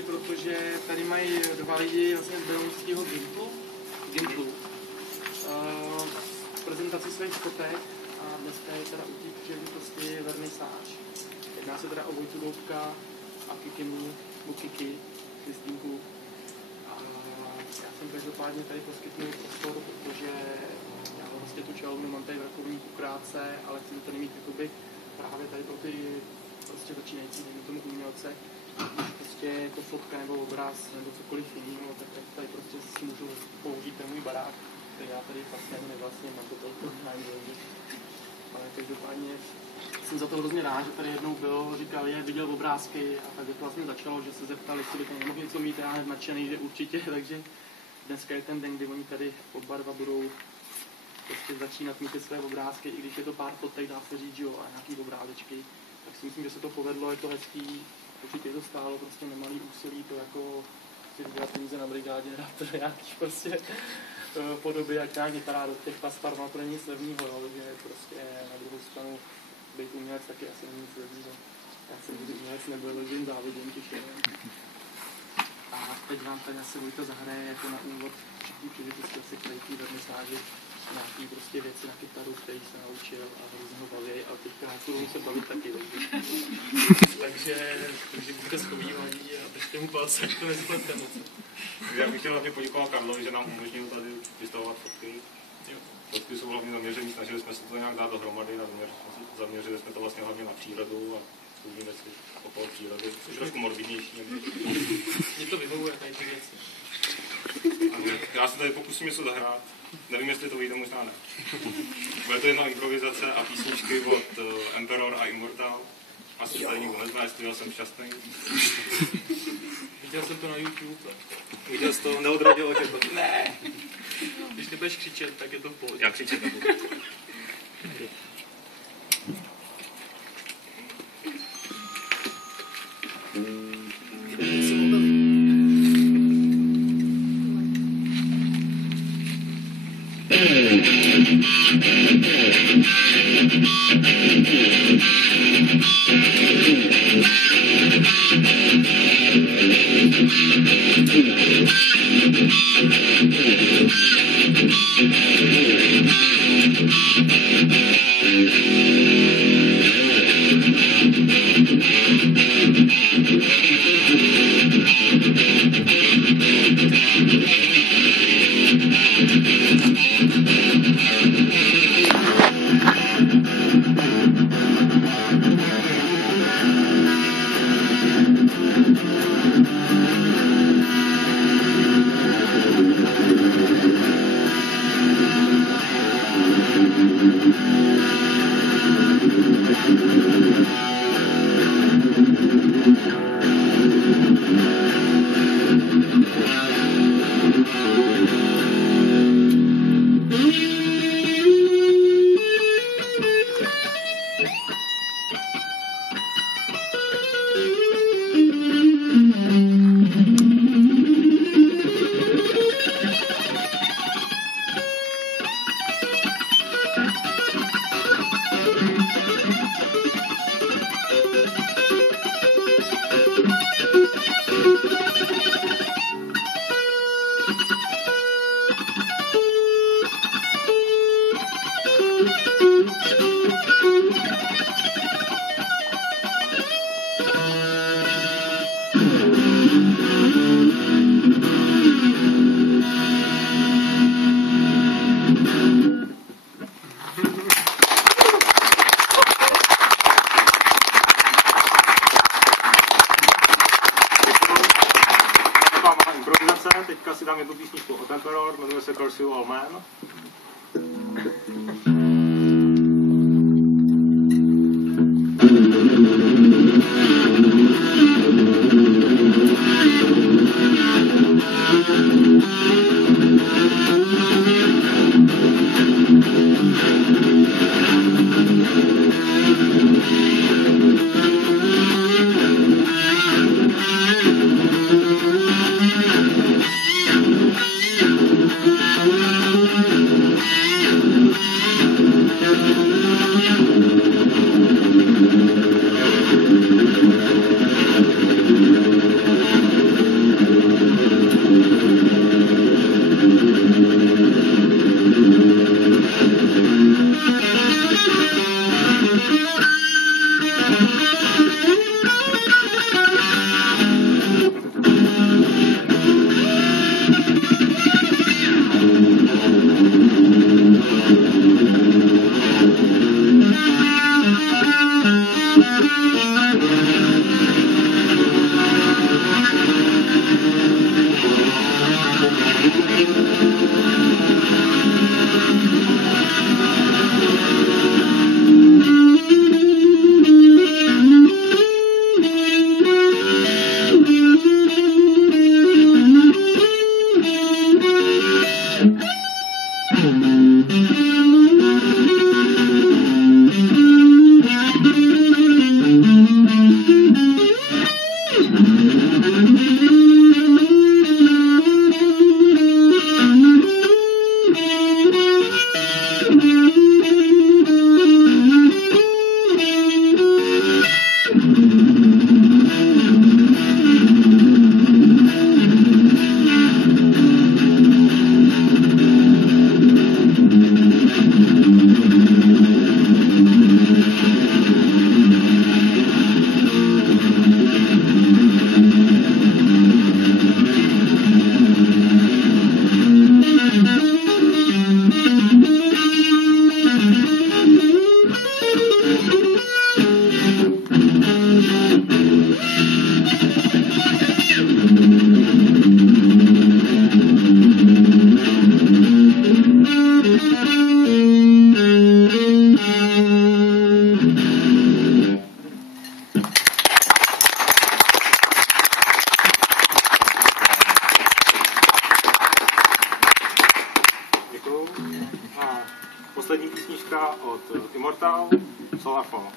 přišli, protože tady mají dva lidi vlastně z belounského Gimplu. Prezentaci svých fotek a dneska je teda u těch příležitosti vernisáž. Jedná se teda o Vojtu Doubka a Kiki, Kristýnku. Já jsem každopádně tady poskytnul prostor, protože já vlastně tu čelnu mám tady v rakovníku krátce, ale chci to tady mít jakoby právě tady pro ty prostě začínající, dejme tomu umělce. Když prostě je to fotka nebo obraz nebo cokoliv jiného, tak tady prostě si můžu použít ten můj barák, který já tady vlastně nevlastním, mám to tady nájde. Ale každopádně jsem za to hrozně rád, že tady jednou byl, říkal, viděl obrázky a tak to vlastně začalo, že se zeptal, jestli by to nemohl něco mít, já hned nadšený, že určitě, takže dneska je ten den, kdy oni tady oba dva budou prostě začínat mít ty své obrázky, i když je to pár fotek, dá se říct, jo, a nějaký obrázečky, tak si myslím, že se to povedlo, je to hezký, určitě to stálo prostě nemalý úsilí, to jako si vydělat peníze na brigádě, dát to nějaký prostě podoby, jak nějak vypadá do těch pasparma, to není nic levného, takže prostě na druhou stranu být umělec taky asi není nic levného. Já jsem nikdy umělec nebyl, takže jim závidím těším. A teď vám tady asi Vojta zahraje jako na úvod všichni příležitosti asi k tady vernisáži nějaký prostě věci na kytaru, který se naučil a hrozně ho baví a teďka budu se bavit taky, takže buďte schovývaní a držte mu palce, jak to nezplete moc. Já bych chtěl hlavně poděkovat Karlovi, že nám umožnil tady vystavovat fotky. Fotky jsou hlavně zaměření, snažili jsme se to nějak dát dohromady, zaměřili jsme to vlastně hlavně na přírodu a různé věci okolo přírody, což je trošku morbidnější. Mně to vyhovuje tady ty věci. Já se tady pokusím něco zahrát. Nevím, jestli to vyjde, možná ne. Bude to jedna improvizace a písničky od Emperor a Immortal. Asi tady nikdo nezná, jestli já jsem šťastný. Viděl jsem to na YouTube. Viděl jsi to, neodradil oči to. Ne! Když nebudeš křičet, tak je to v pohodě. Já křičet nebudu. Teďka si dám jednu písničku od Emperor, jmenuje se Curse You All Man. Thank you. písnička od Immortal, Solar Fall.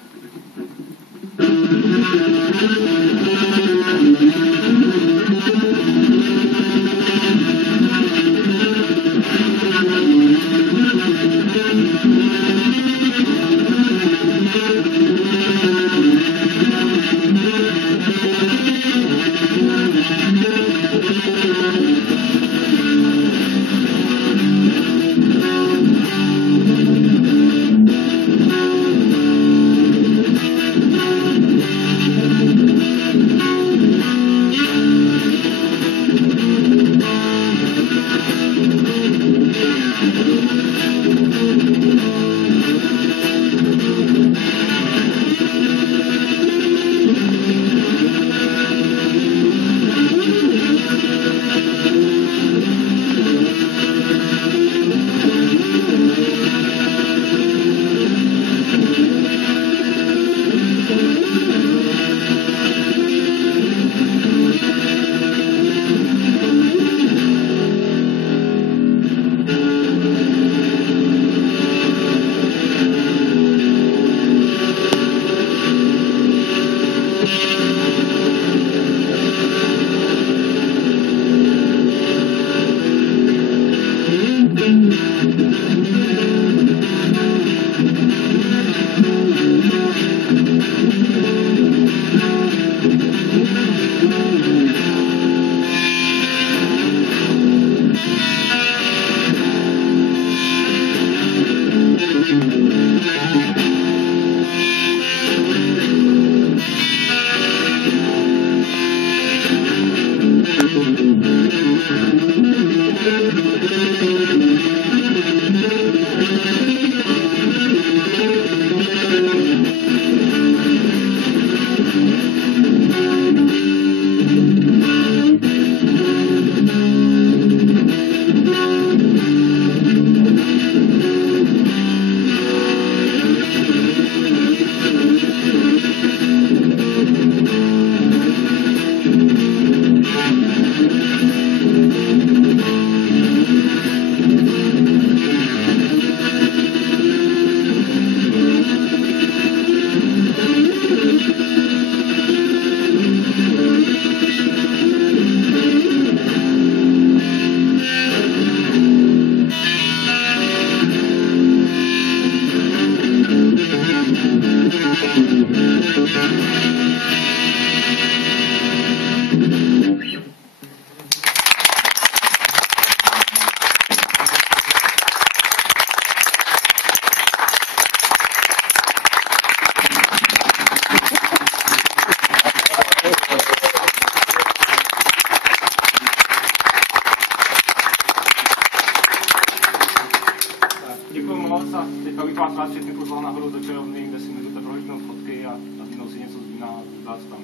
Teďka bych vás rád všechny pozval nahoru do čajovny, kde si můžete prohlídnout fotky a nabídnout si něco z vína, dát tam.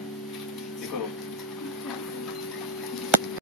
Děkuju.